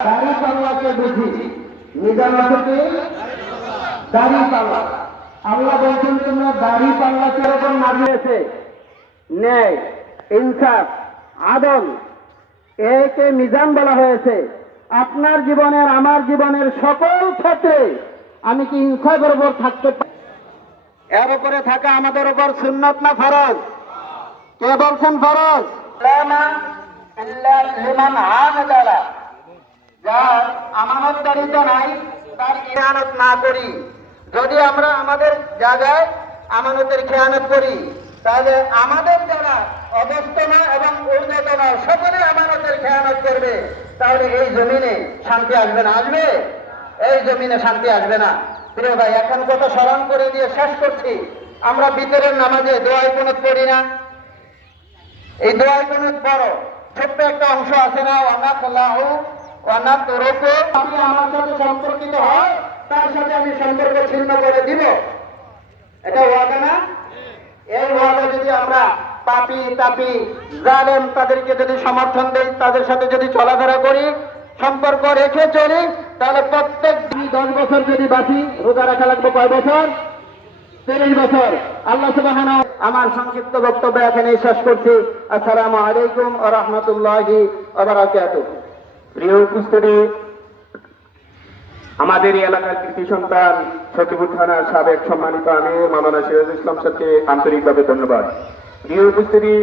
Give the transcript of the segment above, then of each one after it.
দাড়ি পাল্লাকে বুঝি, মিজান থেকে দাড়ি পাল্লা। আল্লাহ বলছেন তোমরা দাড়ি পাল্লাকে এরকম নামিয়েছে ন্যায়, ইনসাফ, আদল, একে মিজান বলা হয়েছে। আপনার জীবনের আমার জীবনের সকল ক্ষেত্রে আমি কি ইনসাফের উপর থাকতে পারি? এর উপরে থাকা আমাদের উপর সুন্নাত না ফরজ? কে বলছেন ফরজ? লিমান আনাদালা, যার আমানতদারিতা নাই তার খেয়ানত না করি। যদি আমরা আমাদের জায়গায় আমানতের খেয়ানত করি তাহলে আমাদের যারা অবস্থনা এবং ঊর্ধ্বতন সকলে আমানতের খেয়ানত করবে, তাহলে এই জমিনে শান্তি আসবে না? আসবে? এই জমিনে শান্তি আসবে না। প্রিয় ভাই, এখন কথা স্মরণ করে দিয়ে শেষ করছি। আমরা ভিতরের নামাজে দোয়াই কুনুত পড়ি না? এই দোয়াই কুনুত বড় ছোট্ট একটা অংশ আছে না, ওয়ানাতলাহু ওয়ানাতরুকু, আমি আমার সাথে সম্পর্কিত হয় তার সাথে আমি সম্পর্ক ছিন্ন করে দিব, এটা ওয়াদা না? এই ওয়াদা যদি আমরা পাপী তাপী জালেম তাদেরকে যদি সমর্থন দেই, তাদের সাথে যদি চলাফেরা করি, সম্পর্ক রেখে চলি, তাহলে প্রত্যেক 10 বছর যদি বাঁচি, রোজা রাখা লাগবে কয় বছর? 30 বছর। আল্লাহ সুবহানাহু। আমার সংক্ষিপ্ত বক্তব্য এখানেই শেষ করছি। আসসালামু আলাইকুম ওয়া রাহমাতুল্লাহি ওয়া বারাকাতুহু। প্রিয় উপস্থিতি, আমাদের এই এলাকার কৃতি সন্তান সচিবুর থানার সাবেক সম্মানিত আমির মাওলানা সিরাজুল ইসলাম স্যারকে আন্তরিকভাবে ধন্যবাদ। প্রিয় উপস্থিতি,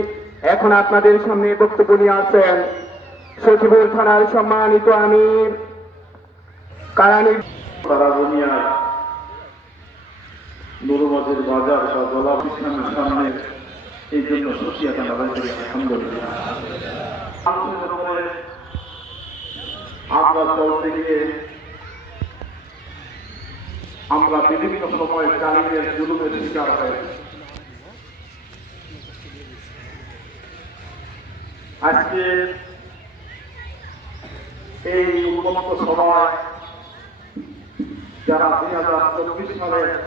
এখন আপনাদের সামনে বক্তব্য নিয়ে আসছেন সচিবুর থানার সম্মানিত আমির কারানি নুরুমাজের বাজার বা গোলাপ ইসলামের সামনে এই জন্য সুশিয়াত আদায় করি। আলহামদুলিল্লাহ, আমরা চলতে গিয়ে আমরা বিভিন্ন সময় জালিমের জুলুমের শিকার হয়েছি। আজকে এই উন্নত সময় যারা 2024 সালে